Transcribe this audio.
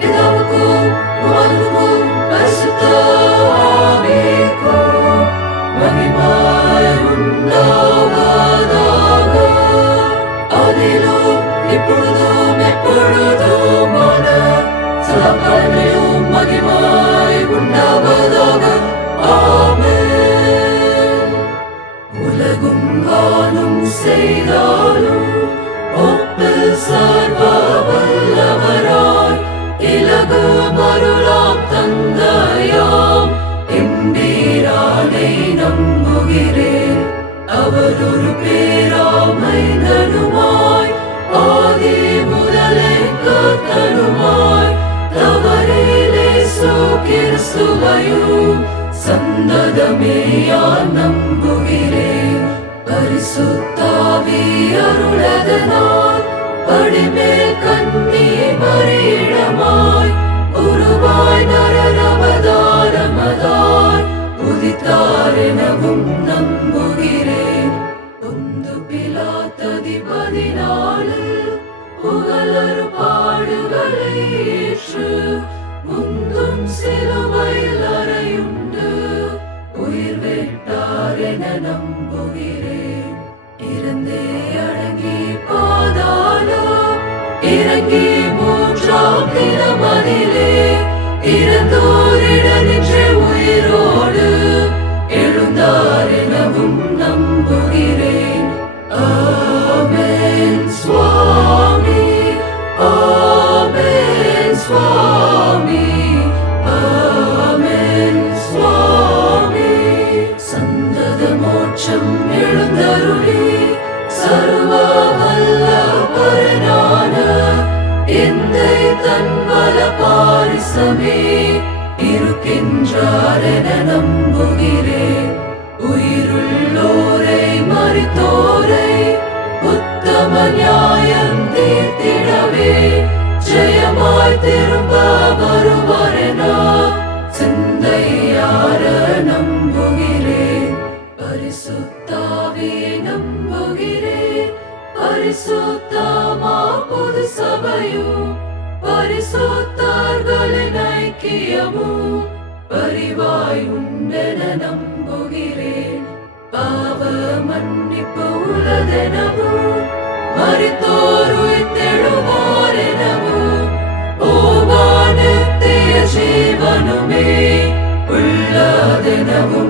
பிதாவுக்கும் குமாரனுக்கும் பரிசுத்த ஆவிக்கும் மகிமை உண்டாவதாக. அதிலும் இப்பொழுதும் எப்பொழுதுமான சதா காலங்களிலும் மகிமை உண்டாவதாக. ஆமென். உலகும் வானும் செய்தாலும் ஒப்பில் சர்வ வல்லவராய் இலகு மருளாம் தந்தையாம் எம்பீரானை நம்புகிறேன். அவர் ஒரு பேராமைந்தனுமாய் ஆதி முதலே கர்த்தனுமாய் தவறிலே கிறிஸ்துவையும் சந்ததமேயான் நம்புகிறேன். பரிசுத்தாவி அருளதனால் படிமேல் கன்னி மறியிடமாய் உருவாய் நரரவதாரமதாய் உதித்தார் எனவும் நம்புகிறேன். பொந்து பிலாத்ததிபதினாளில் புகழரு பாடுகளை ஏற்று முந்தும் சிலுவையில் அறையுண்டு உயிர் வெட்டார் என நம்புகிறேன். இறந்தே அடங்கி பாதாளம் இறங்கி மூன்றாம் தினம் அதிலே இறந்தோரிட நின்று உயிரோடு எழுந்தார் எனவும் நம்புகிறேன். ஆமென் சுவாமி, ஆமென் சுவாமி, ஆமென் சுவாமி. சந்தத மோட்சம் எழுந்தருளி சர்வ வல்லவரான எந்தை தன் வல பாரிசமே இருக்கின்றார் என நம்புகிறேன். உயிருள்ளோரை மரித்தோரை உத்தம நியாயம் தீர்த்திடவே ஜெயமாய் திரும்ப வருவார் என சிந்தையார நம்புகிறேன். பரிசுத்தாவியை நம்புகிறேன். பரிசுத்தமா பொது சபையும் பரிசுத்தர்களின் ஐக்கியமும் பரிவாய் உண்டென நம்புகிறேன். பாவ மன்னிப்பு உள்ளதெனவும் மரித்தோர் உயிர்த்தெழுவார் எனவும் ஓவானத்திய ஜீவனுமே உள்ளதெனவும்